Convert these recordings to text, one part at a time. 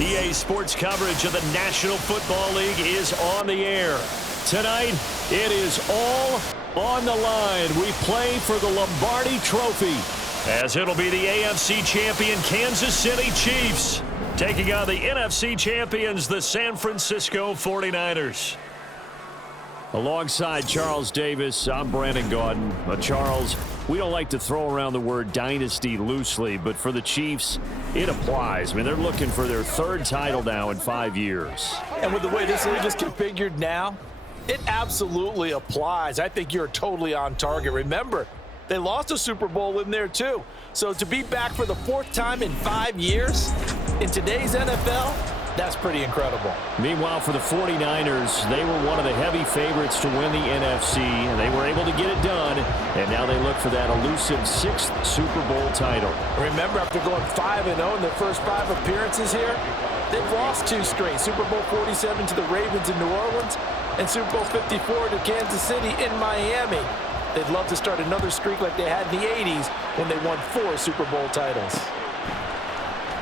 EA Sports coverage of the National Football League is on the air. Tonight, it is all on the line. We play for the Lombardi Trophy, as it'll be the AFC champion Kansas City Chiefs taking on the NFC champions, the San Francisco 49ers. Alongside Charles Davis, I'm Brandon Gaudin. Charles, we don't like to throw around the word dynasty loosely, but for the Chiefs, it applies. I mean, they're looking for their third title now in 5 years. And with the way this league is configured now, it absolutely applies. I think you're totally on target. Remember, they lost a Super Bowl in there too. So to be back for the fourth time in 5 years in today's NFL, that's pretty incredible. Meanwhile, for the 49ers, they were one of the heavy favorites to win the NFC, and they were able to get it done, and now they look for that elusive 6th Super Bowl title. Remember, after going 5-0 in their first 5 appearances here, they've lost 2 straight. Super Bowl 47 to the Ravens in New Orleans, and Super Bowl 54 to Kansas City in Miami. They'd love to start another streak like they had in the 80s when they won 4 Super Bowl titles.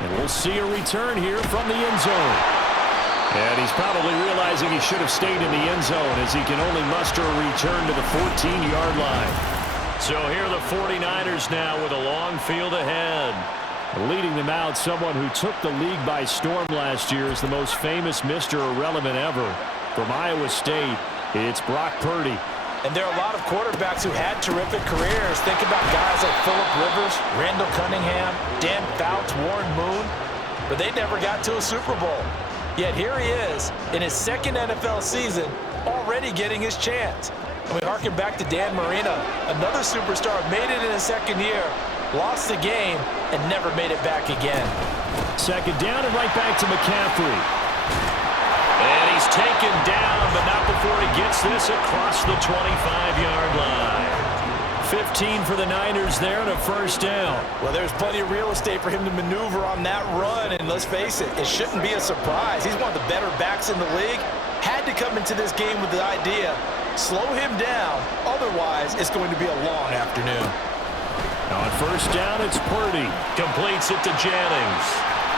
And we'll see a return here from the end zone. And he's probably realizing he should have stayed in the end zone, as he can only muster a return to the 14-yard line. So here are the 49ers now with a long field ahead. Leading them out, someone who took the league by storm last year is the most famous Mr. Irrelevant ever. From Iowa State, it's Brock Purdy. And there are a lot of quarterbacks who had terrific careers. Think about guys like Phillip Rivers, Randall Cunningham, Dan Fouts, Warren Moon. But they never got to a Super Bowl. Yet here he is in his second NFL season, already getting his chance. And we harken back to Dan Marino, another superstar, made it in his second year, lost the game, and never made it back again. Second down and right back to McCaffrey. And he's taken down, but not before he gets this across the 25-yard line. 15 for the Niners there and a first down. Well, there's plenty of real estate for him to maneuver on that run, and let's face it, it shouldn't be a surprise. He's one of the better backs in the league. Had to come into this game with the idea, slow him down, otherwise it's going to be a long afternoon. On first down, it's Purdy. Completes it to Jennings.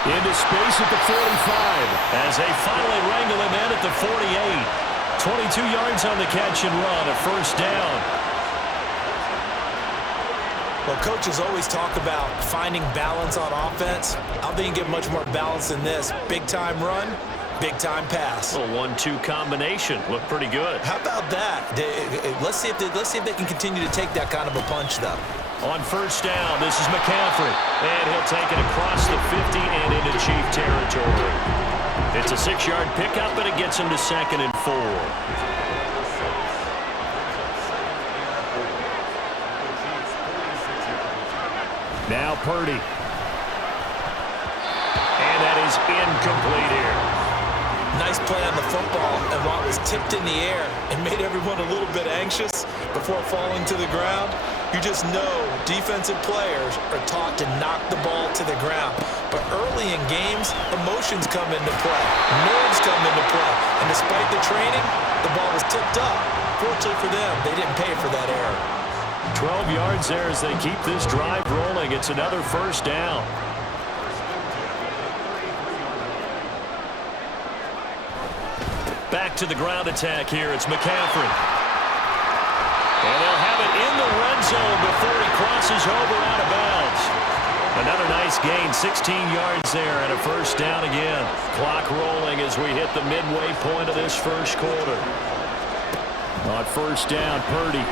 Into space at the 45 as they finally wrangle him in at the 48. 22 yards on the catch and run, a first down. Well, coaches always talk about finding balance on offense. I don't think you get much more balance than this. Big-time run, big-time pass. A 1-2 combination. Looked pretty good. How about that? Let's see if they can continue to take that kind of a punch, though. On first down, this is McCaffrey. And he'll take it across the 50 and into Chief territory. It's a 6-yard pickup, but it gets him to 2nd and 4. Now Purdy. And that is incomplete here. Nice play on the football, and while it was tipped in the air and made everyone a little bit anxious before falling to the ground, you just know defensive players are taught to knock the ball to the ground. But early in games, emotions come into play. Nerves come into play. And despite the training, the ball was tipped up. Fortunately for them, they didn't pay for that error. 12 yards there as they keep this drive rolling. It's another first down. Back to the ground attack here. It's McCaffrey. And they'll have it in the red zone before he crosses over out of bounds. Another nice gain, 16 yards there, and a first down again. Clock rolling as we hit the midway point of this first quarter. On first down, Purdy.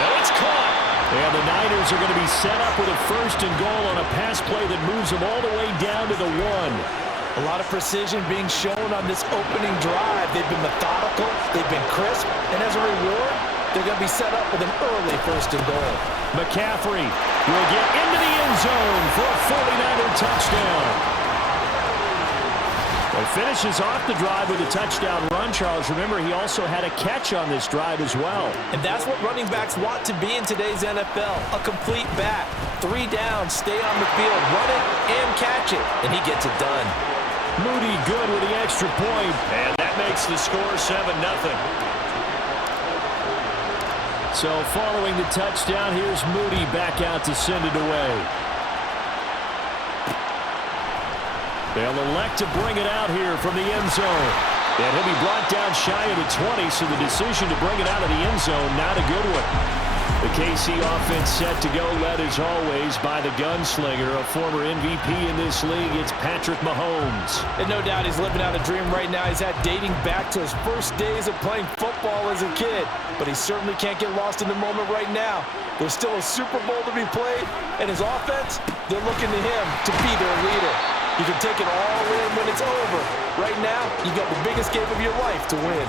And it's caught. And the Niners are going to be set up with a first and goal on a pass play that moves them all the way down to the 1. A lot of precision being shown on this opening drive. They've been methodical, they've been crisp, and as a reward, they're going to be set up with an early first and goal. McCaffrey will get into the end zone for a 49er touchdown. He finishes off the drive with a touchdown run, Charles. Remember, he also had a catch on this drive as well. And that's what running backs want to be in today's NFL, a complete back. 3 downs, stay on the field, run it, and catch it, and he gets it done. Moody good with the extra point, and that makes the score 7-0. So following the touchdown, here's Moody back out to send it away. They'll elect to bring it out here from the end zone. And he'll be brought down shy of the 20, so the decision to bring it out of the end zone, not a good one. The KC offense set to go, led as always by the gunslinger, a former MVP in this league. It's Patrick Mahomes. And no doubt he's living out a dream right now. He's had dating back to his first days of playing football as a kid. But he certainly can't get lost in the moment right now. There's still a Super Bowl to be played, and his offense, they're looking to him to be their leader. You can take it all in when it's over. Right now, you got the biggest game of your life to win.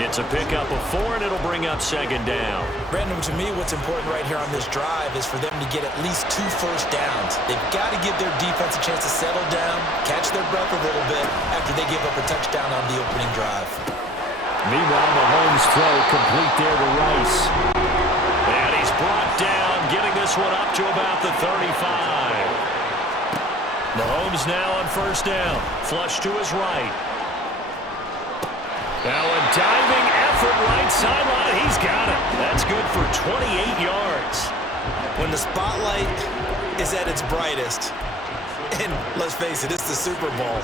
It's a pickup of 4, and it'll bring up second down. Brandon, to me, what's important right here on this drive is for them to get at least 2 first downs. They've got to give their defense a chance to settle down, catch their breath a little bit after they give up a touchdown on the opening drive. Meanwhile, Mahomes' throw complete there to Rice. And he's brought down, getting this one up to about the 35. Mahomes now on first down. Flush to his right. Now a diving effort right sideline. He's got it. That's good for 28 yards. When the spotlight is at its brightest, and let's face it, it's the Super Bowl,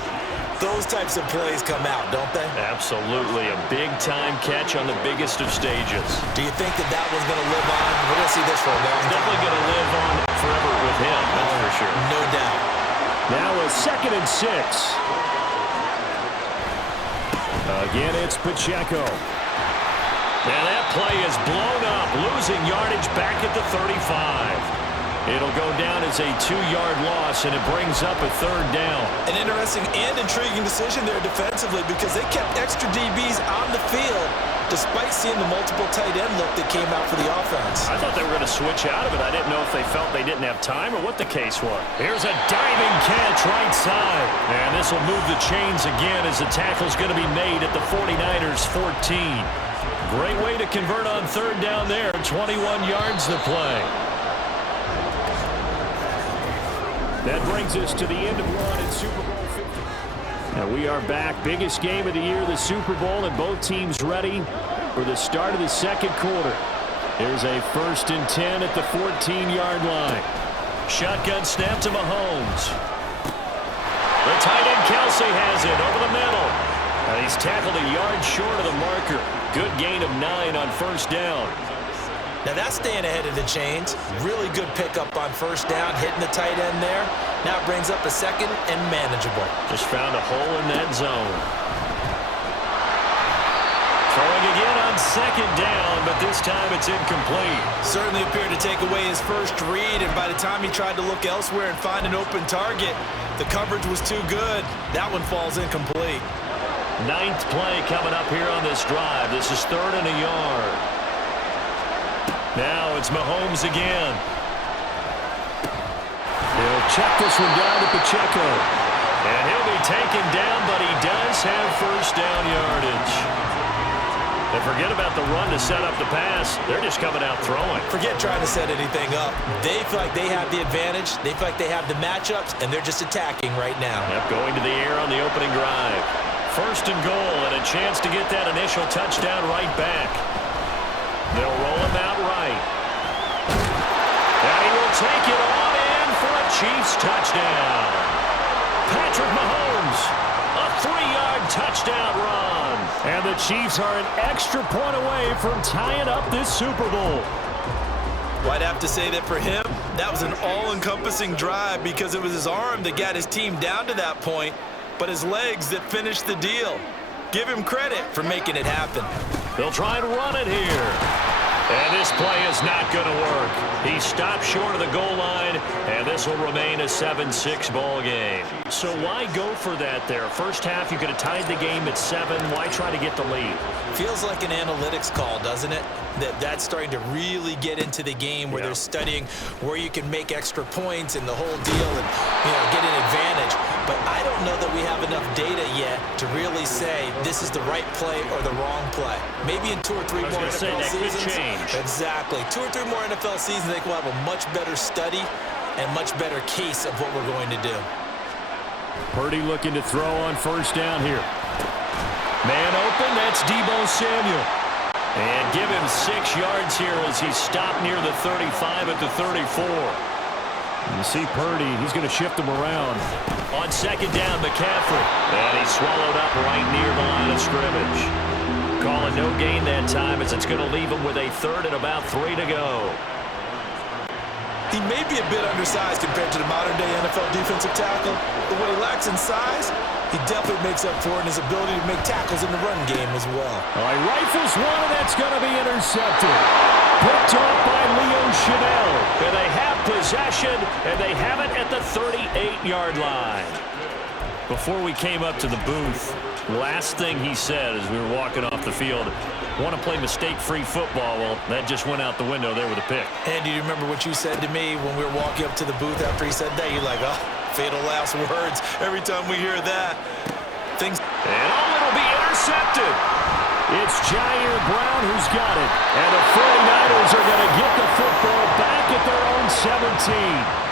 those types of plays come out, don't they? Absolutely. A big-time catch on the biggest of stages. Do you think that one's going to live on? We're going to see this for a long time. It's definitely going to live on forever with him, that's for sure. No doubt. Now a 2nd and 6. Again, it's Pacheco. And that play is blown up, losing yardage back at the 35. It'll go down as a 2-yard loss, and it brings up a 3rd down. An interesting and intriguing decision there defensively because they kept extra DBs on the field despite seeing the multiple tight end look that came out for the offense. I thought they were going to switch out of it. I didn't know if they felt they didn't have time or what the case was. Here's a diving catch right side. And this will move the chains again as the tackle's going to be made at the 49ers 14. Great way to convert on 3rd down there. 21 yards to play. That brings us to the end of one in Super Bowl 50. And we are back. Biggest game of the year, the Super Bowl, and both teams ready for the start of the 2nd quarter. Here's a 1st and 10 at the 14-yard line. Shotgun snap to Mahomes. The tight end Kelsey has it over the middle. And he's tackled a yard short of the marker. Good gain of 9 on 1st down. Now that's staying ahead of the chains. Really good pickup on 1st down, hitting the tight end there. Now it brings up a 2nd and manageable. Just found a hole in that zone. Throwing again on 2nd down, but this time it's incomplete. Certainly appeared to take away his first read, and by the time he tried to look elsewhere and find an open target, the coverage was too good. That one falls incomplete. 9th play coming up here on this drive. This is 3rd and a yard. Now it's Mahomes again. He'll check this one down to Pacheco. And he'll be taken down, but he does have 1st down yardage. And forget about the run to set up the pass. They're just coming out throwing. Forget trying to set anything up. They feel like they have the advantage. They feel like they have the matchups, and they're just attacking right now. Yep, going to the air on the opening drive. 1st and goal, and a chance to get that initial touchdown right back. They'll roll him out right. And he will take it on in for a Chiefs touchdown. Patrick Mahomes, a 3-yard touchdown run. And the Chiefs are an extra point away from tying up this Super Bowl. Well, I'd have to say that for him, that was an all-encompassing drive because it was his arm that got his team down to that point, but his legs that finished the deal. Give him credit for making it happen. They'll try and run it here. And this play is not going to work. He stopped short of the goal line, and this will remain a 7-6 ball game. So why go for that there? First half, you could have tied the game at 7. Why try to get the lead? Feels like an analytics call, doesn't it? That's starting to really get into the game where they're studying where you can make extra points and the whole deal and get an advantage. But I don't know that we have enough data yet to really say this is the right play or the wrong play. Maybe in 2 or 3 more NFL seasons. Could change. Exactly. 2 or 3 more NFL seasons, I think we'll have a much better study and much better case of what we're going to do. Purdy looking to throw on 1st down here. Man open, that's Deebo Samuel. And give him 6 yards here as he stopped near the 35 at the 34. You see Purdy, he's going to shift him around. On second down, McCaffrey. And he's swallowed up right near the line of scrimmage. Calling no gain that time as it's going to leave him with a third and about 3 to go. He may be a bit undersized compared to the modern-day NFL defensive tackle, but what he lacks in size, he definitely makes up for it in his ability to make tackles in the run game as well. All right, rifles one, and that's going to be intercepted. Picked off by Leo Chanel. And they have possession, and they have it at the 38-yard line. Before we came up to the booth, last thing he said as we were walking off the field, want to play mistake-free football. Well, that just went out the window there with a pick. And do you remember what you said to me when we were walking up to the booth after he said that? You're like, oh, fatal last words. Every time we hear that, things... And it'll be intercepted. It's Jair Brown who's got it. And the 49ers are going to get the football back at their own 17.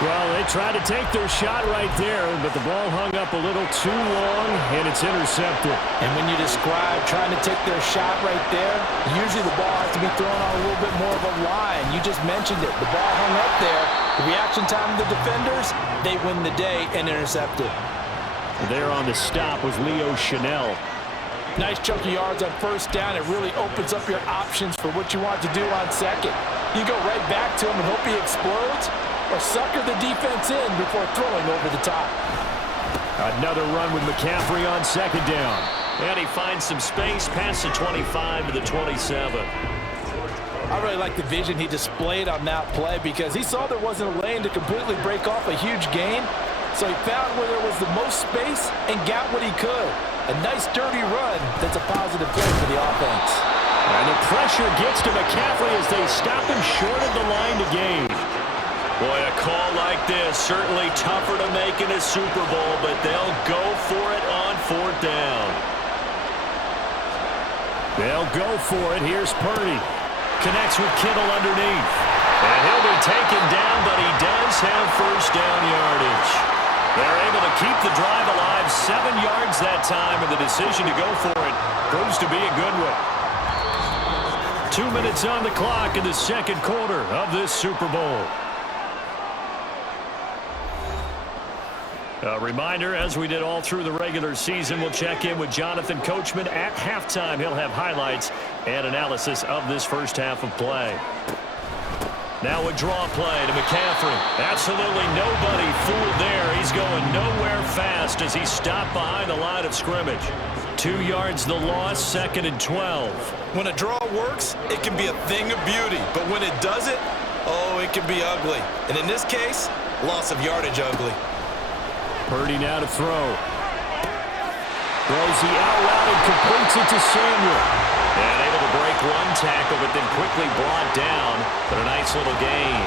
Well, they tried to take their shot right there, but the ball hung up a little too long, and it's intercepted. And when you describe trying to take their shot right there, usually the ball has to be thrown on a little bit more of a line. You just mentioned it. The ball hung up there. The reaction time of the defenders, they win the day and intercept it. There on the stop was Leo Chanel. Nice chunky yards on first down. It really opens up your options for what you want to do on second. You go right back to him and hope he explodes, or sucker the defense in before throwing over the top. Another run with McCaffrey on second down. And he finds some space past the 25 to the 27. I really like the vision he displayed on that play because he saw there wasn't a lane to completely break off a huge gain. So he found where there was the most space and got what he could. A nice, dirty run that's a positive play for the offense. And the pressure gets to McCaffrey as they stop him short of the line to gain. Boy, a call like this, certainly tougher to make in a Super Bowl, but they'll go for it on fourth down. They'll go for it. Here's Purdy. Connects with Kittle underneath. And he'll be taken down, but he does have first down yardage. They're able to keep the drive alive, 7 yards that time, and the decision to go for it proves to be a good one. 2 minutes on the clock in the second quarter of this Super Bowl. A reminder, as we did all through the regular season, we'll check in with Jonathan Coachman at halftime. He'll have highlights and analysis of this first half of play. Now a draw play to McCaffrey. Absolutely nobody fooled there. He's going nowhere fast as he's stopped behind the line of scrimmage. 2 yards the loss, 2nd and 12. When a draw works, it can be a thing of beauty. But when it doesn't, oh, it can be ugly. And in this case, loss of yardage ugly. Purdy now to throw. Throws the out route and completes it to Samuel. And able to break one tackle, but then quickly brought down. But a nice little gain.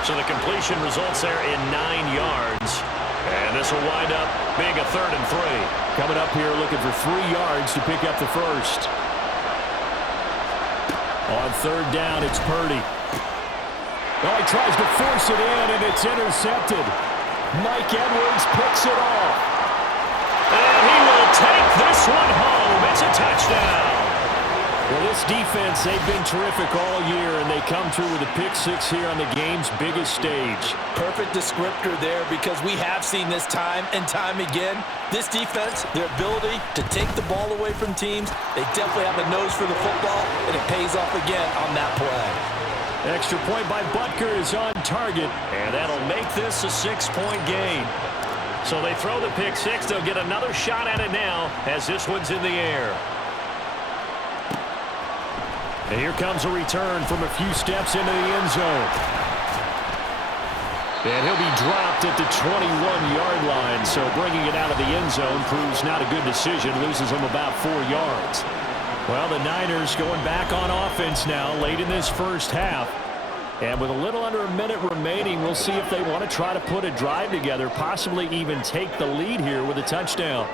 So the completion results there in 9 yards. And this will wind up being a 3rd and 3. Coming up here looking for 3 yards to pick up the first. On 3rd down, it's Purdy. Oh, he tries to force it in, and it's intercepted. Mike Edwards picks it off. And he will take this one home. It's a touchdown. Well, this defense, they've been terrific all year, and they come through with a pick 6 here on the game's biggest stage. Perfect descriptor there because we have seen this time and time again. This defense, their ability to take the ball away from teams, they definitely have a nose for the football, and it pays off again on that play. Extra point by Butker is on target, and that'll make this a 6-point game. So they throw the pick 6. They'll get another shot at it now as this one's in the air. And here comes a return from a few steps into the end zone. And he'll be dropped at the 21-yard line, so bringing it out of the end zone proves not a good decision, loses him about 4 yards. Well, the Niners going back on offense now late in this first half. And with a little under a minute remaining, we'll see if they want to try to put a drive together, possibly even take the lead here with a touchdown.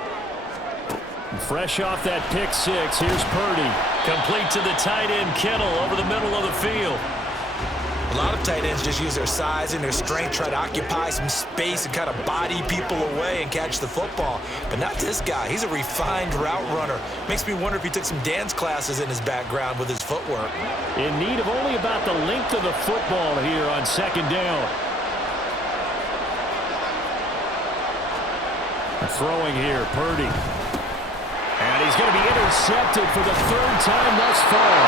Fresh off that pick 6, here's Purdy. Complete to the tight end, Kittle, over the middle of the field. A lot of tight ends just use their size and their strength, try to occupy some space and kind of body people away and catch the football. But not this guy. He's a refined route runner. Makes me wonder if he took some dance classes in his background with his footwork. In need of only about the length of the football here on 2nd down. Throwing here, Purdy. And he's going to be intercepted for the third time thus far.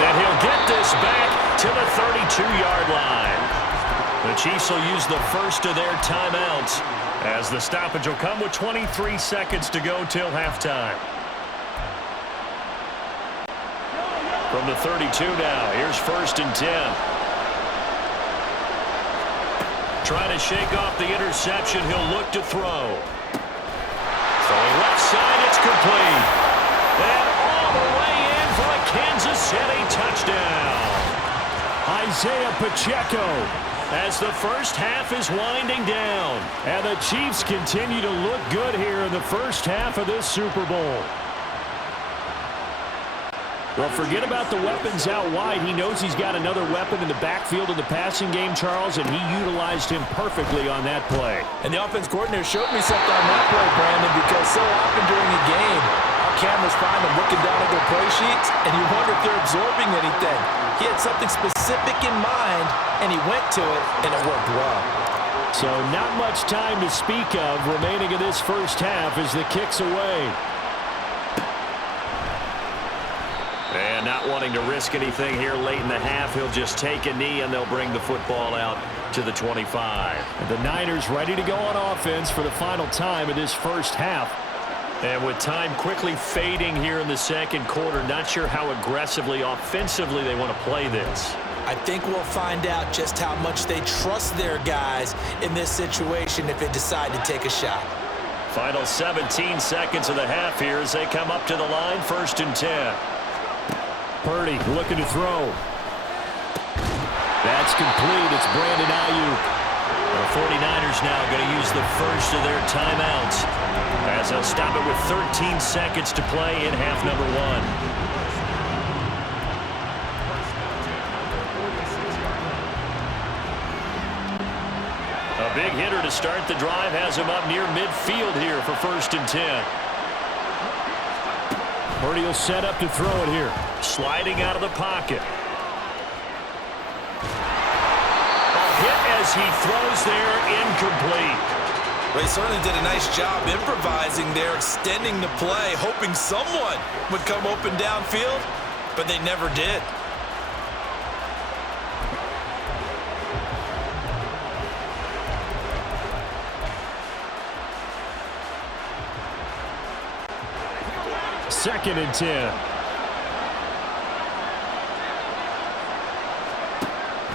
And he'll get this back to the 32-yard line. The Chiefs will use the first of their timeouts as the stoppage will come with 23 seconds to go till halftime. From the 32 now, here's 1st and 10. Trying to shake off the interception, he'll look to throw. Throwing left side, it's complete. And all the way in for a Kansas City touchdown. Isaiah Pacheco. As the first half is winding down. And the Chiefs continue to look good here in the first half of this Super Bowl. Well, forget about the weapons out wide. He knows he's got another weapon in the backfield of the passing game, Charles, and he utilized him perfectly on that play. And the offense coordinator showed me something on that play, Brandon, because so often during a game, our cameras find them looking down at their play sheets, and you wonder if they're absorbing anything. He had something specific in mind, and he went to it, and it worked well. So not much time to speak of remaining in this first half as the kick's away. And not wanting to risk anything here late in the half, he'll just take a knee and they'll bring the football out to the 25. And the Niners ready to go on offense for the final time of this first half. And with time quickly fading here in the second quarter, not sure how aggressively, offensively they want to play this. I think we'll find out just how much they trust their guys in this situation if they decide to take a shot. Final 17 seconds of the half here as they come up to the line, 1st and 10. Purdy looking to throw. That's complete. It's Brandon Ayuk. The 49ers now going to use the first of their timeouts as they'll stop it with 13 seconds to play in half number 1. A big hitter to start the drive has him up near midfield here for 1st and 10. Purdy will set up to throw it here. Sliding out of the pocket. A hit as he throws there, incomplete. Well, he certainly did a nice job improvising there, extending the play, hoping someone would come open downfield, but they never did. Second and 10.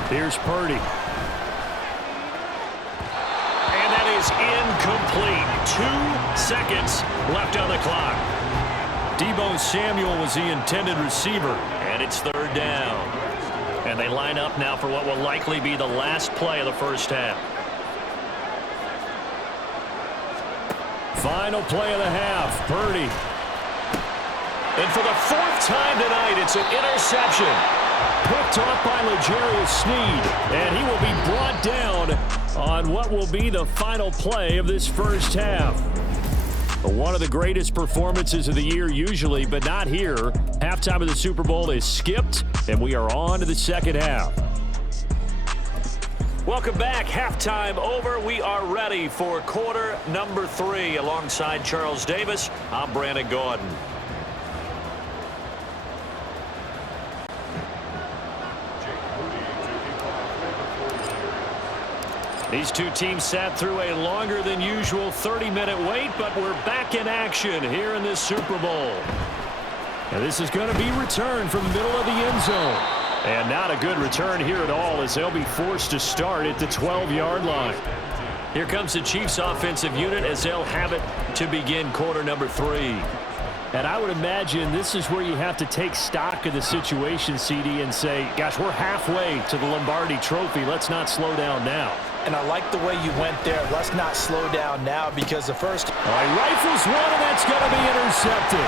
Here's Purdy. And that is incomplete. 2 seconds left on the clock. Deebo Samuel was the intended receiver. And it's 3rd down. And they line up now for what will likely be the last play of the first half. Final play of the half. Purdy. And for the 4th time tonight, it's an interception. Picked off by L'Jarius Sneed. And he will be brought down on what will be the final play of this first half. One of the greatest performances of the year usually, but not here. Halftime of the Super Bowl is skipped, and we are on to the second half. Welcome back. Halftime over. We are ready for quarter number 3. Alongside Charles Davis, I'm Brandon Gordon. These two teams sat through a longer than usual 30-minute wait, but we're back in action here in this Super Bowl. And this is going to be returned from the middle of the end zone. And not a good return here at all as they'll be forced to start at the 12-yard line. Here comes the Chiefs offensive unit as they'll have it to begin quarter number 3. And I would imagine this is where you have to take stock of the situation, CD, and say, gosh, we're halfway to the Lombardi Trophy. Let's not slow down now. And I like the way you went there. Let's not slow down now because the first... All right, rifles one, and that's going to be intercepted.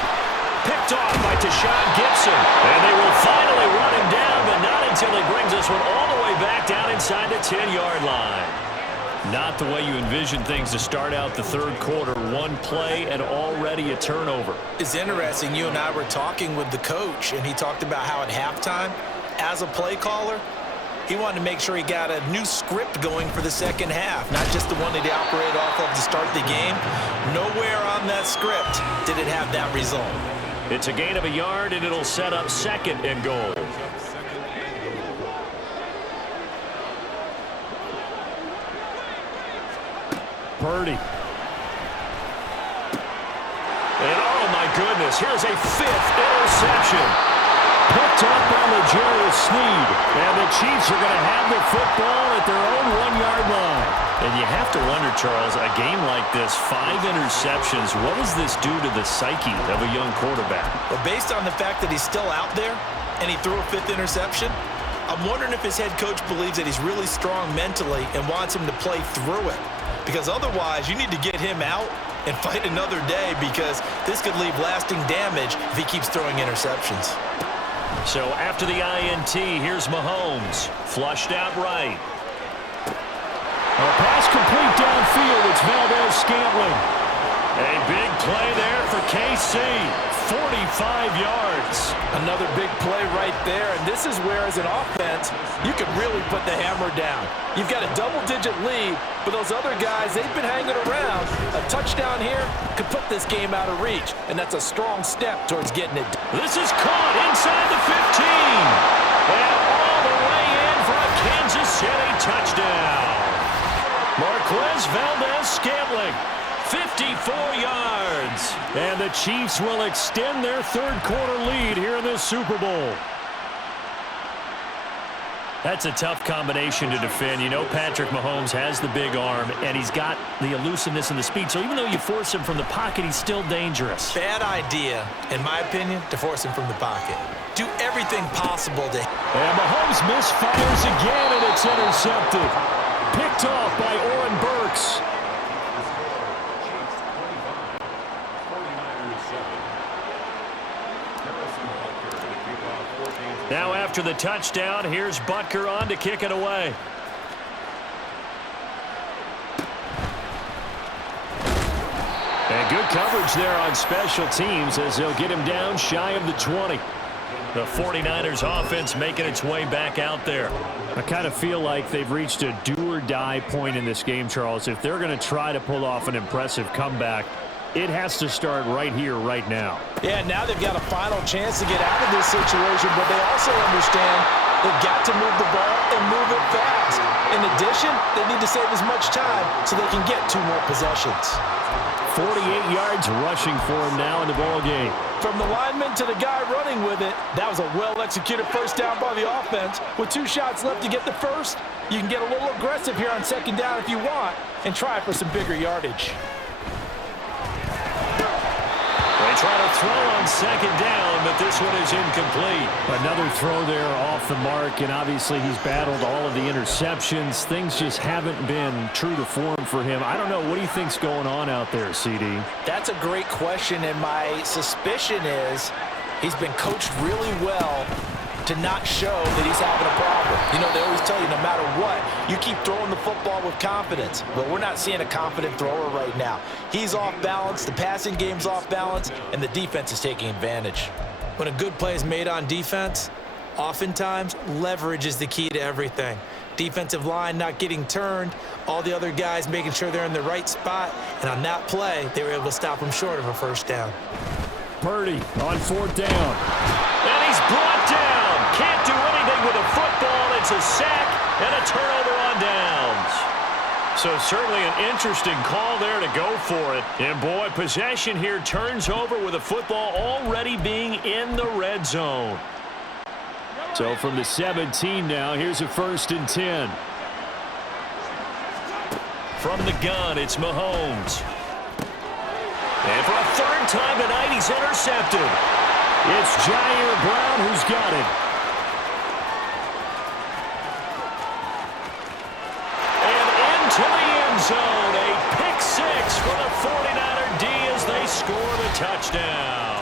Picked off by Tashawn Gibson. And they will finally run him down, but not until he brings this one all the way back down inside the 10-yard line. Not the way you envision things to start out the third quarter. One play and already a turnover. It's interesting. You and I were talking with the coach, and he talked about how at halftime, as a play caller, He wanted to make sure he got a new script going for the second half, not just the one that he operated off of to start the game. Nowhere on that script did it have that result. It's a gain of a yard, and it'll set up 2nd and goal. Purdy. And oh my goodness, here's a 5th interception. Picked up by L'Jarius Sneed. And the Chiefs are going to have the football at their own 1-yard line. And you have to wonder, Charles, a game like this, 5 interceptions, what does this do to the psyche of a young quarterback? Well, based on the fact that he's still out there and he threw a 5th interception, I'm wondering if his head coach believes that he's really strong mentally and wants him to play through it. Because otherwise, you need to get him out and fight another day, because this could leave lasting damage if he keeps throwing interceptions. So after the INT, here's Mahomes. Flushed out right. A pass complete downfield. It's Valdez-Scantling. A big play there for KC. 45 yards. Another big play right there, and this is where, as an offense, you can really put the hammer down. You've got a double-digit lead, but those other guys, they've been hanging around. A touchdown here could put this game out of reach, and that's a strong step towards getting it done. This is caught inside the 15. And all the way in for a Kansas City touchdown. Marquez Valdez-Scantling, 54 yards. And the Chiefs will extend their 3rd quarter lead here in this Super Bowl. That's a tough combination to defend. You know Patrick Mahomes has the big arm, and he's got the elusiveness and the speed. So even though you force him from the pocket, he's still dangerous. Bad idea, in my opinion, to force him from the pocket. Do everything possible to... And Mahomes misfires again, and it's intercepted. Picked off by Oren Burks. Now after the touchdown, here's Butker on to kick it away. And good coverage there on special teams as they'll get him down shy of the 20. The 49ers offense making its way back out there. I kind of feel like they've reached a do-or-die point in this game, Charles. If they're going to try to pull off an impressive comeback, it has to start right here, right now. Yeah, now they've got a final chance to get out of this situation, but they also understand they've got to move the ball and move it fast. In addition, they need to save as much time so they can get 2 more possessions. 48 yards rushing for him now in the ball game. From the lineman to the guy running with it, that was a well-executed first down by the offense. With 2 shots left to get the first, you can get a little aggressive here on 2nd down if you want and try for some bigger yardage. They try to throw on 2nd down, but this one is incomplete. Another throw there off the mark, and obviously he's battled all of the interceptions. Things just haven't been true to form for him. I don't know. What do you think's going on out there, CD? That's a great question, and my suspicion is he's been coached really well to not show that he's having a problem. You know, they always tell you no matter what, you keep throwing the football with confidence. But we're not seeing a confident thrower right now. He's off balance, the passing game's off balance, and the defense is taking advantage. When a good play is made on defense, oftentimes leverage is the key to everything. Defensive line not getting turned, all the other guys making sure they're in the right spot, and on that play, they were able to stop him short of a first down. Purdy on 4th down. And he's brought down. Can't do anything with a football. It's a sack and a turnover on downs. So certainly an interesting call there to go for it. And boy, possession here turns over with a football already being in the red zone. So from the 17 now, here's a 1st and 10. From the gun, it's Mahomes. And for a 3rd time tonight, he's intercepted. It's Jair Brown who's got it. And into the end zone, a pick 6 for the 49er D as they score the touchdown.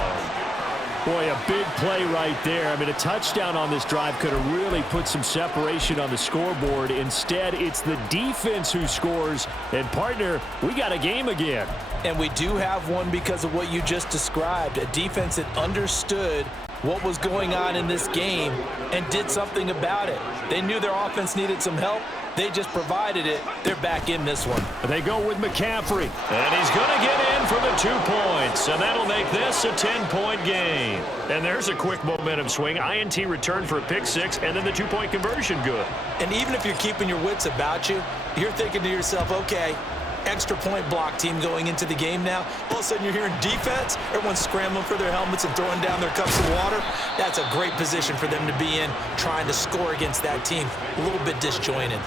Boy, a big play right there. I mean, a touchdown on this drive could have really put some separation on the scoreboard. Instead, it's the defense who scores. And, partner, we got a game again. And we do have one because of what you just described, a defense that understood what was going on in this game and did something about it. They knew their offense needed some help. They just provided it. They're back in this one. They go with McCaffrey. And he's going to get in for the 2 points. And that'll make this a 10-point game. And there's a quick momentum swing. INT return for a pick 6, and then the 2-point conversion good. And even if you're keeping your wits about you, you're thinking to yourself, okay, extra point block team going into the game now. All of a sudden you're hearing defense. Everyone's scrambling for their helmets and throwing down their cups of water. That's a great position for them to be in, trying to score against that team. A little bit disjointed.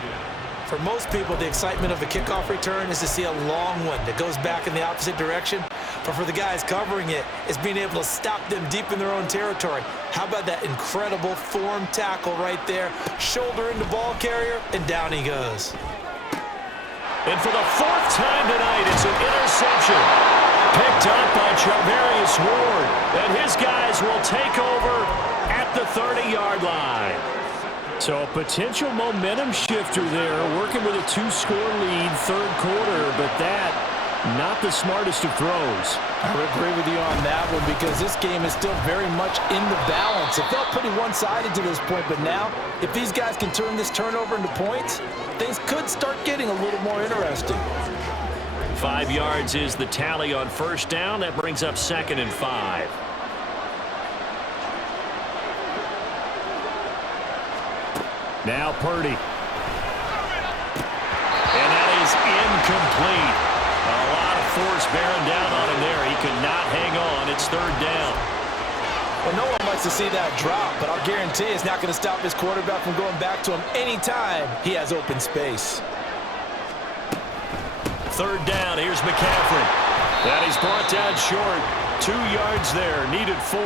For most people, the excitement of a kickoff return is to see a long one that goes back in the opposite direction. But for the guys covering it, it's being able to stop them deep in their own territory. How about that incredible form tackle right there? Shoulder into ball carrier, and down he goes. And for the 4th time tonight, it's an interception. Picked up by Charvarius Ward. And his guys will take over at the 30-yard line. So a potential momentum shifter there, working with a 2-score lead, 3rd quarter, but that, not the smartest of throws. I would agree with you on that one because this game is still very much in the balance. It felt pretty one-sided to this point, but now, if these guys can turn this turnover into points, things could start getting a little more interesting. 5 yards is the tally on 1st down. That brings up 2nd and 5. Now Purdy. And that is incomplete. A lot of force bearing down on him there. He could not hang on. It's 3rd down. Well, no one likes to see that drop, but I'll guarantee it's not going to stop his quarterback from going back to him anytime he has open space. 3rd down. Here's McCaffrey. That he's brought down short. 2 yards there. Needed 4.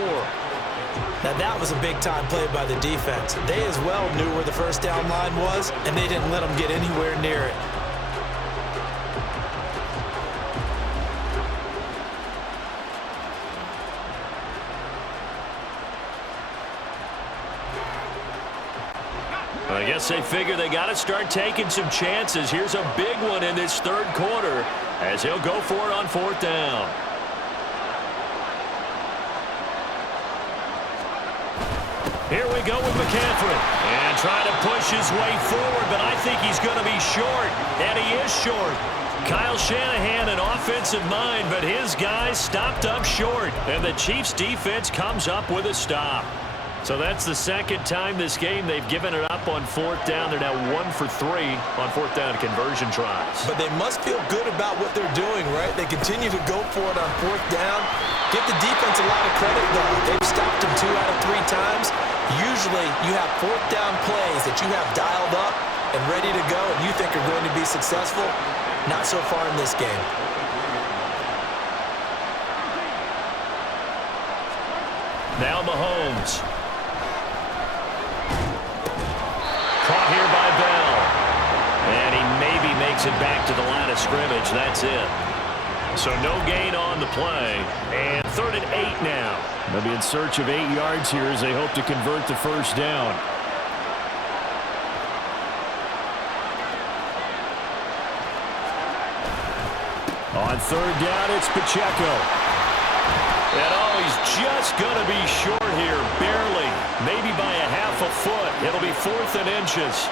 Now that was a big-time play by the defense. They as well knew where the 1st down line was, and they didn't let them get anywhere near it. I guess they figure they got to start taking some chances. Here's a big one in this 3rd quarter as he'll go for it on 4th down. Here we go with McCaffrey. And trying to push his way forward, but I think he's going to be short. And he is short. Kyle Shanahan, an offensive mind, but his guys stopped up short. And the Chiefs' defense comes up with a stop. So that's the 2nd time this game they've given it up on 4th down. They're now 1 for 3 on 4th down conversion tries. But they must feel good about what they're doing, right? They continue to go for it on 4th down. Give the defense a lot of credit, though. They've stopped them 2 out of 3 times. Usually you have 4th down plays that you have dialed up and ready to go and you think are going to be successful. Not so far in this game. Now Mahomes. Caught here by Bell. And he maybe makes it back to the line of scrimmage. That's it. So no gain on the play. And 3rd and 8 now. They'll be in search of 8 yards here as they hope to convert the 1st down. On 3rd down, it's Pacheco. And oh, he's just going to be short here, barely. Maybe by a half a foot. It'll be 4th and inches.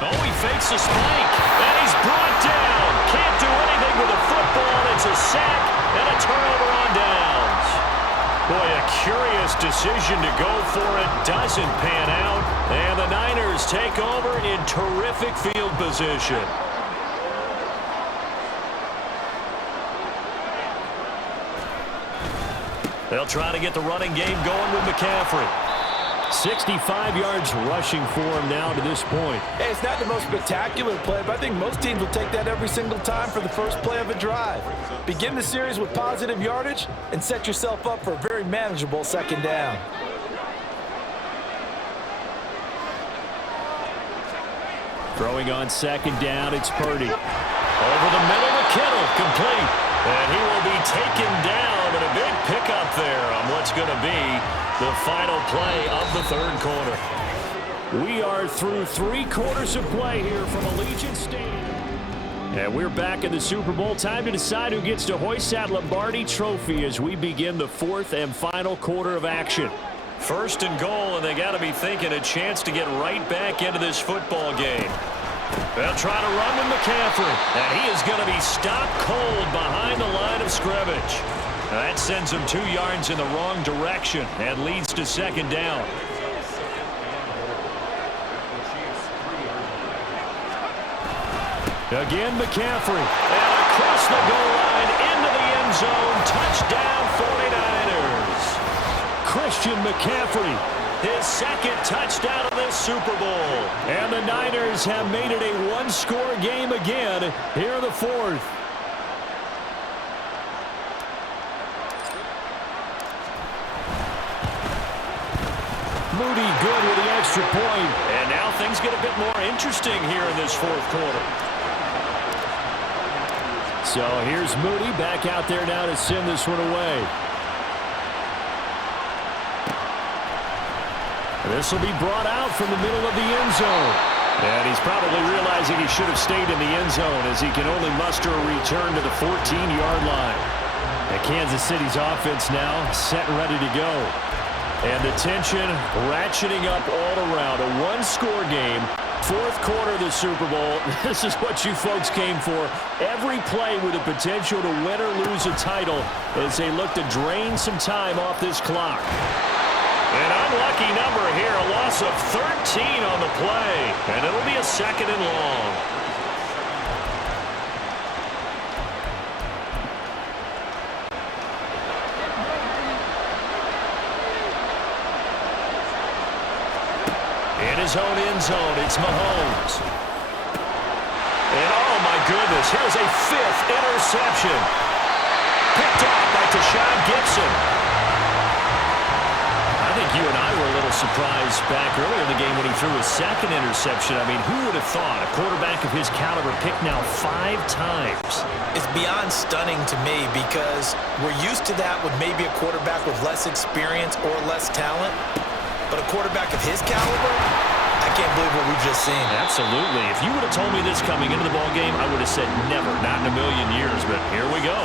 Oh, he fakes a spike, and he's brought down. Can't do anything with a football. It's a sack and a turnover on downs. Boy, a curious decision to go for it. Doesn't pan out. And the Niners take over in terrific field position. They'll try to get the running game going with McCaffrey. 65 yards rushing for him now to this point. Hey, it's not the most spectacular play, but I think most teams will take that every single time for the first play of a drive. Begin the series with positive yardage and set yourself up for a very manageable 2nd down. Throwing on 2nd down, it's Purdy. Over the middle to Kittle, complete. And he will be taken down, and a big pickup there on what's going to be the final play of the 3rd quarter. We are through 3 quarters of play here from Allegiant Stadium. And we're back in the Super Bowl. Time to decide who gets to hoist that Lombardi trophy as we begin the fourth and final quarter of action. First and goal, and they got to be thinking a chance to get right back into this football game. They'll try to run with McCaffrey, and he is going to be stopped cold behind the line of scrimmage. That sends him 2 yards in the wrong direction and leads to second down. Again, McCaffrey. And across the goal line into the end zone. Touchdown, 49ers. Christian McCaffrey. His second touchdown of this Super Bowl. And the Niners have made it a one-score game again here in the fourth. Moody good with the extra point. And now things get a bit more interesting here in this fourth quarter. So here's Moody back out there now to send this one away. This will be brought out from the middle of the end zone. And he's probably realizing he should have stayed in the end zone as he can only muster a return to the 14-yard line. And Kansas City's offense now set and ready to go. And the tension ratcheting up all around. A one-score game. Fourth quarter of the Super Bowl. This is what you folks came for. Every play with the potential to win or lose a title as they look to drain some time off this clock. An unlucky number here, a loss of 13 on the play, and it'll be a second and long. In his own end zone, it's Mahomes. And oh my goodness, here's a 5th interception. Picked off by Tashawn Gibson. I think you and I were a little surprised back earlier in the game when he threw his second interception. I mean, who would have thought a quarterback of his caliber picked now 5 times? It's beyond stunning to me because we're used to that with maybe a quarterback with less experience or less talent. But a quarterback of his caliber, I can't believe what we've just seen. Absolutely. If you would have told me this coming into the ballgame, I would have said never, not in a million years. But here we go.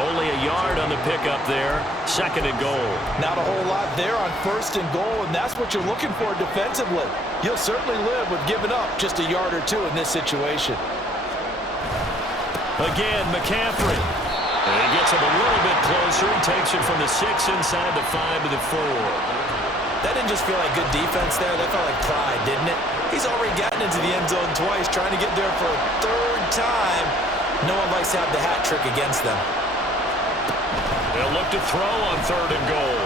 Only a yard on the pickup there. Second and goal. Not a whole lot there on first and goal, and that's what you're looking for defensively. You'll certainly live with giving up just a yard or 2 in this situation. Again, McCaffrey. And he gets him a little bit closer. He takes it from the 6 inside the 5 to the 4. That didn't just feel like good defense there. That felt like pride, didn't it? He's already gotten into the end zone twice, trying to get there for a 3rd time. No one likes to have the hat trick against them. They'll look to throw on 3rd and goal.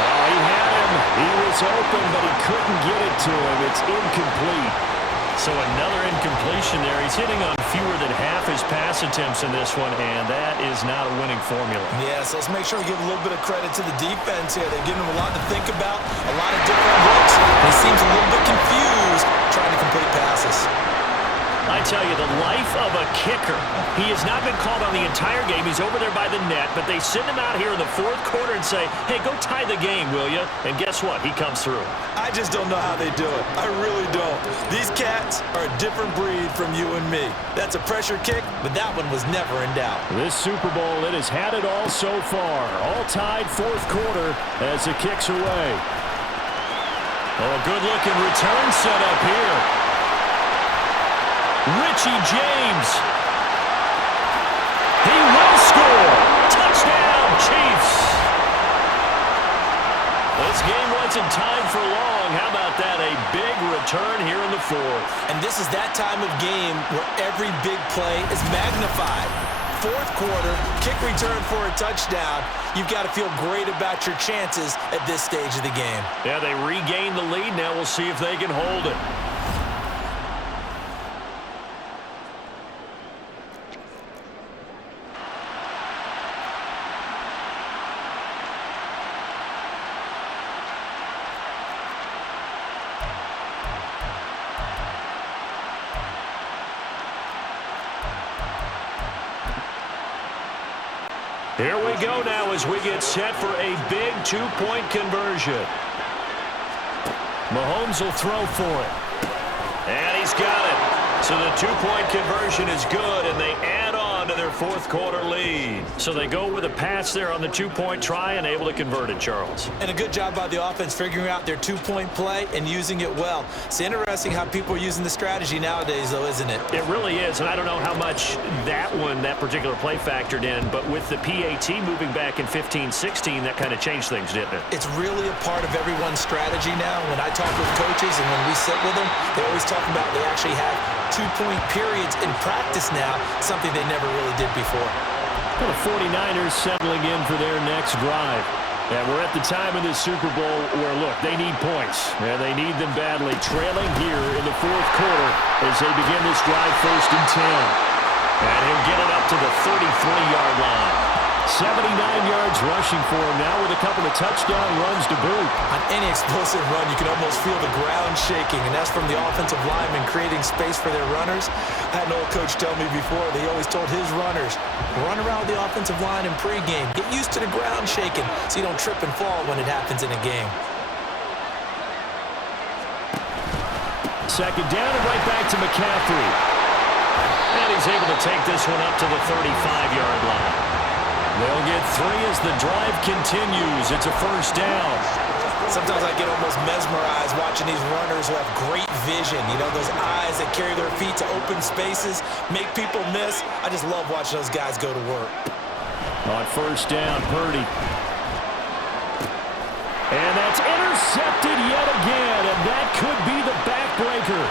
Oh, he had him. He was open, but he couldn't get it to him. It's incomplete. So another incompletion there. He's hitting on fewer than half his pass attempts in this one, and that is not a winning formula. Yeah, so let's make sure we give a little bit of credit to the defense here. They've given him a lot to think about, a lot of different looks, and he seems a little bit confused trying to complete passes. I tell you, the life of a kicker. He has not been called on the entire game. He's over there by the net, but they send him out here in the 4th quarter and say, hey, go tie the game, will you? And guess what? He comes through. I just don't know how they do it. I really don't. These cats are a different breed from you and me. That's a pressure kick, but that one was never in doubt. This Super Bowl, it has had it all so far. All tied 4th quarter as it kicks away. Oh, a good-looking return set up here. Richie James. He will score. Touchdown, Chiefs. This game wasn't timed for long. How about that? A big return here in the 4th. And this is that time of game where every big play is magnified. 4th quarter, kick return for a touchdown. You've got to feel great about your chances at this stage of the game. Yeah, they regained the lead. Now we'll see if they can hold it. Here we go now as we get set for a big 2-point conversion. Mahomes will throw for it. And he's got it. So the two-point conversion is good, and they add on to their fourth quarter lead. So they go with a pass there on the two-point try and able to convert it, Charles. And a good job by the offense figuring out their two-point play and using it well. It's interesting how people are using the strategy nowadays, though, isn't it? It really is, and I don't know how much that particular play factored in, but with the PAT moving back in 15-16, that kind of changed things, didn't it? It's really a part of everyone's strategy now. When I talk with coaches and when we sit with them, they always talk about they actually have two-point periods in practice now, something they never really did before. Well, the 49ers settling in for their next drive. And we're at the time in this Super Bowl where, look, they need points. And they need them badly. Trailing here in the fourth quarter as they begin this drive 1st and 10. And he'll get it up to the 33-yard line. 79 yards rushing for him now with a couple of touchdown runs to boot. On any explosive run, you can almost feel the ground shaking, and that's from the offensive linemen creating space for their runners. I had an old coach tell me before that he always told his runners, run around with the offensive line in pregame. Get used to the ground shaking so you don't trip and fall when it happens in a game. Second down and right back to McCaffrey. And he's able to take this one up to the 35-yard line. They'll get 3 as the drive continues. It's a first down. Sometimes I get almost mesmerized watching these runners who have great vision. You know, those eyes that carry their feet to open spaces, make people miss. I just love watching those guys go to work. On first down, Purdy. And that's intercepted yet again, and that could be the backbreaker.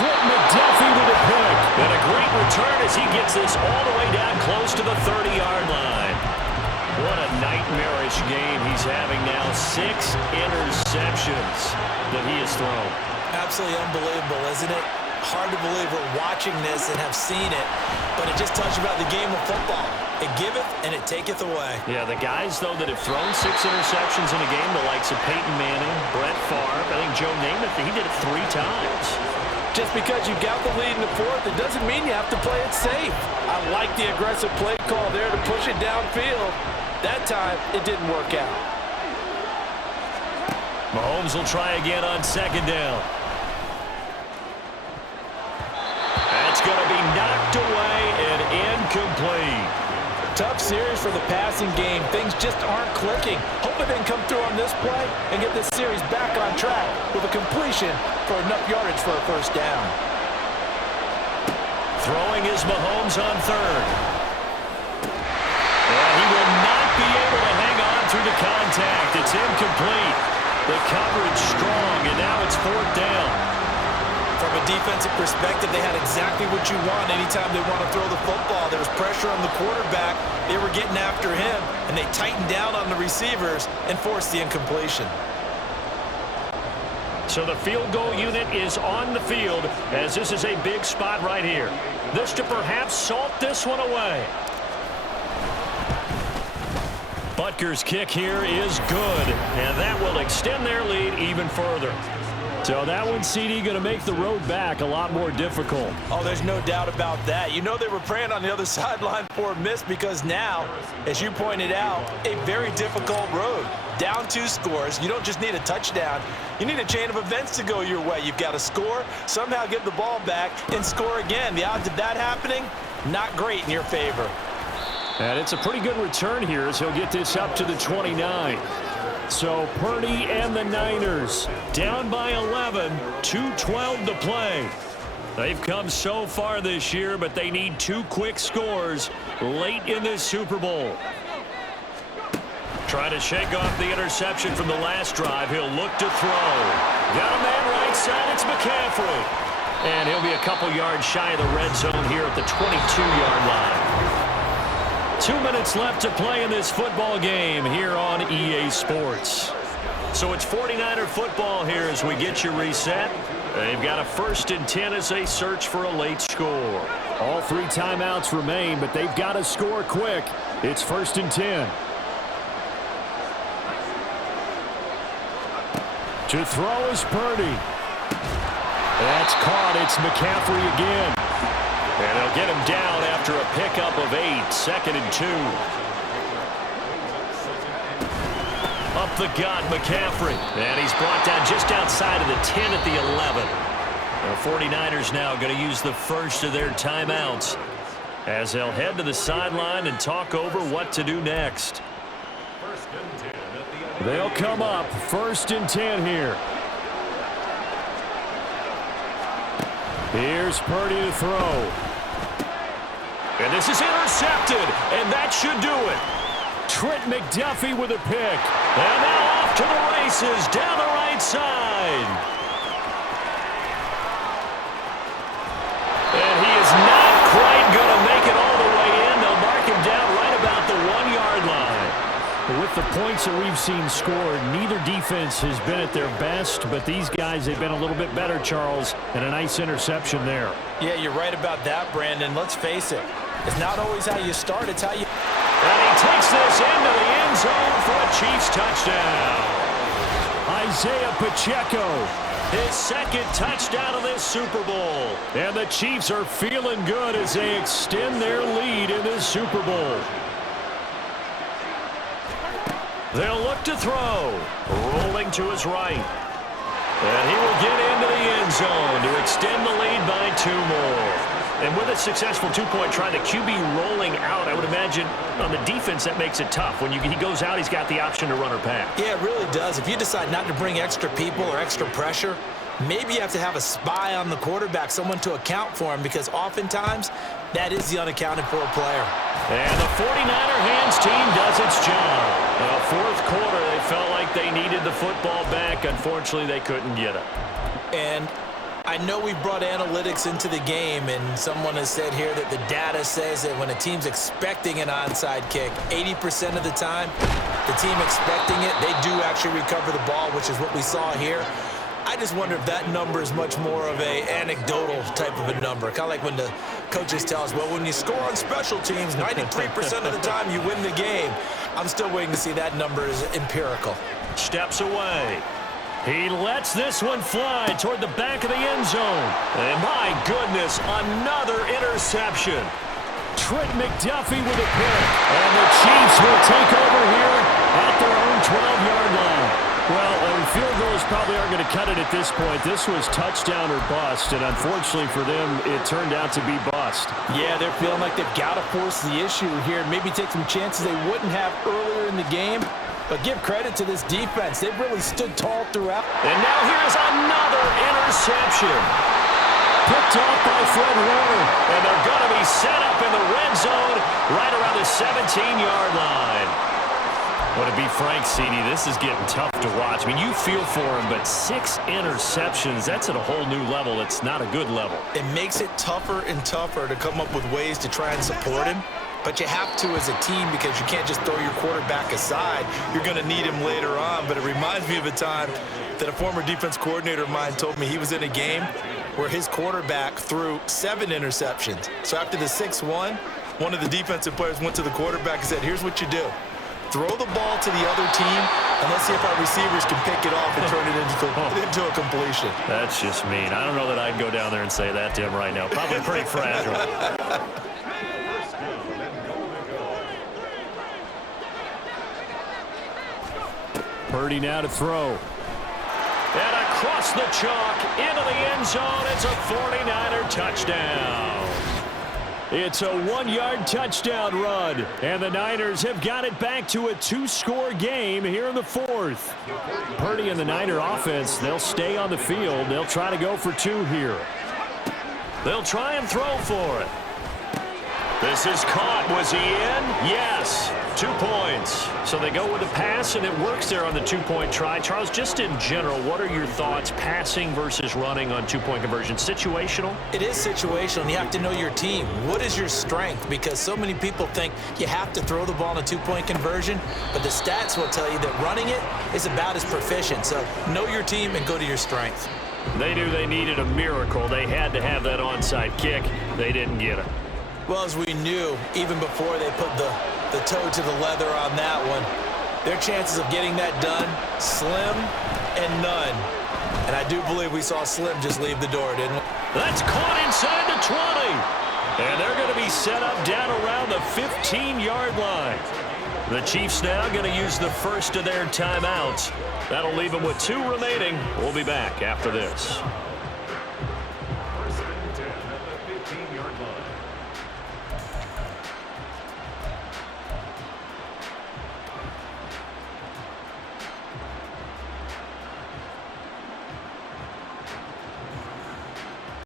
Trent McDuffie with a pick. And a great return as he gets this all the way down close to the 30-yard line. What a nightmarish game he's having now. 6 interceptions that he has thrown. Absolutely unbelievable, isn't it? Hard to believe we're watching this and have seen it, but it just tells you about the game of football. It giveth and it taketh away. Yeah, the guys, though, that have thrown 6 interceptions in a game, the likes of Peyton Manning, Brett Favre, I think Joe Namath, he did it 3 times. Just because you got the lead in the fourth, it doesn't mean you have to play it safe. I like the aggressive play call there to push it downfield. That time, it didn't work out. Mahomes will try again on second down. That's going to be knocked away and incomplete. Tough series for the passing game. Things just aren't clicking. Hoping they can come through on this play and get this series back on track with a completion for enough yardage for a first down. Throwing is Mahomes on third. And he will not be able to hang on through the contact. It's incomplete. The coverage strong, and now it's fourth down. From a defensive perspective, they had exactly what you want anytime they want to throw the football. There was pressure on the quarterback. They were getting after him, and they tightened down on the receivers and forced the incompletion. So the field goal unit is on the field as this is a big spot right here. This to perhaps salt this one away. Butker's kick here is good, and that will extend their lead even further. So that one, CD, going to make the road back a lot more difficult. Oh, there's no doubt about that. You know they were praying on the other sideline for a miss because now, as you pointed out, a very difficult road. Down 2 scores. You don't just need a touchdown. You need a chain of events to go your way. You've got to score, somehow get the ball back, and score again. The odds of that happening, not great in your favor. And it's a pretty good return here as he'll get this up to the 29. So Purdy and the Niners down by 11, 2:12 to play. They've come so far this year, but they need 2 quick scores late in this Super Bowl. Trying to shake off the interception from the last drive. He'll look to throw. Got a man right side. It's McCaffrey. And he'll be a couple yards shy of the red zone here at the 22-yard line. 2 minutes left to play in this football game here on EA Sports. So it's 49er football here as we get you reset. They've got a 1st and 10 as they search for a late score. All 3 timeouts remain, but they've got to score quick. It's 1st and 10. To throw is Purdy. That's caught. It's McCaffrey again. And they'll get him down after a pickup of 8, 2nd and 2. Up the gut, McCaffrey. And he's brought down just outside of the 10 at the 11. The 49ers now going to use the first of their timeouts as they'll head to the sideline and talk over what to do next. They'll come up 1st and 10 here. Here's Purdy to throw. And this is intercepted, and that should do it. Trent McDuffie with a pick. And now off to the races down the right side. And he is not quite going to make it all the way in. They'll mark him down right about the 1-yard line. With the points that we've seen scored, neither defense has been at their best, but these guys have been a little bit better, Charles, and a nice interception there. Yeah, you're right about that, Brandon. Let's face it. It's not always how you start, it's how you... And he takes this into the end zone for a Chiefs touchdown. Isaiah Pacheco. His second touchdown of this Super Bowl. And the Chiefs are feeling good as they extend their lead in this Super Bowl. They'll look to throw. Rolling to his right. And he will get into the end zone to extend the lead by 2 more. And with a successful 2-point try, the QB rolling out, I would imagine on the defense that makes it tough. When he goes out, he's got the option to run or pass. Yeah, it really does. If you decide not to bring extra people or extra pressure, maybe you have to have a spy on the quarterback, someone to account for him, because oftentimes that is the unaccounted for player. And the 49er hands team does its job. Fourth quarter, they felt like they needed the football back. Unfortunately, they couldn't get it. And I know we brought analytics into the game, and someone has said here that the data says that when a team's expecting an onside kick, 80% of the time, the team expecting it, they do actually recover the ball, which is what we saw here. I just wonder if that number is much more of a anecdotal type of a number. Kind of like when the coaches tell us, well, when you score on special teams, 93% of the time you win the game. I'm still waiting to see that number is empirical. Steps away. He lets this one fly toward the back of the end zone. And my goodness, another interception. Trent McDuffie with a pick. And the Chiefs will take over here at their own 12-yard line. Well, field goals probably aren't going to cut it at this point. This was touchdown or bust, and unfortunately for them, it turned out to be bust. Yeah, they're feeling like they've got to force the issue here, maybe take some chances they wouldn't have earlier in the game. But give credit to this defense. They've really stood tall throughout. And now here's another interception. Picked off by Fred Warner. And they're going to be set up in the red zone right around the 17-yard line. Well, to be frank, CD, this is getting tough to watch. I mean, you feel for him, but 6 interceptions, that's at a whole new level. It's not a good level. It makes it tougher and tougher to come up with ways to try and support him. But you have to as a team, because you can't just throw your quarterback aside. You're going to need him later on. But it reminds me of a time that a former defense coordinator of mine told me he was in a game where his quarterback threw 7 interceptions. So after the 6-1, one of the defensive players went to the quarterback and said, here's what you do. Throw the ball to the other team, and let's see if our receivers can pick it off and turn it into a completion. That's just mean. I don't know that I'd go down there and say that to him right now. Probably pretty fragile. Purdy now to throw. And across the chalk into the end zone. It's a 49er touchdown. It's a 1-yard touchdown run, and the Niners have got it back to a 2-score game here in the 4th. Purdy and the Niner offense, they'll stay on the field. They'll try to go for 2 here. They'll try and throw for it. This is caught. Was he in? Yes. 2 points. So they go with a pass, and it works there on the 2-point try. Charles, just in general, what are your thoughts passing versus running on 2-point conversion? Situational? It is situational, and you have to know your team. What is your strength? Because so many people think you have to throw the ball in a 2-point conversion, but the stats will tell you that running it is about as proficient. So know your team and go to your strength. They knew they needed a miracle. They had to have that onside kick. They didn't get it. Well, as we knew, even before they put the toe to the leather on that one, their chances of getting that done, slim and none. And I do believe we saw Slim just leave the door, didn't we? That's caught inside the 20. And they're going to be set up down around the 15-yard line. The Chiefs now going to use the first of their timeouts. That'll leave them with 2 remaining. We'll be back after this.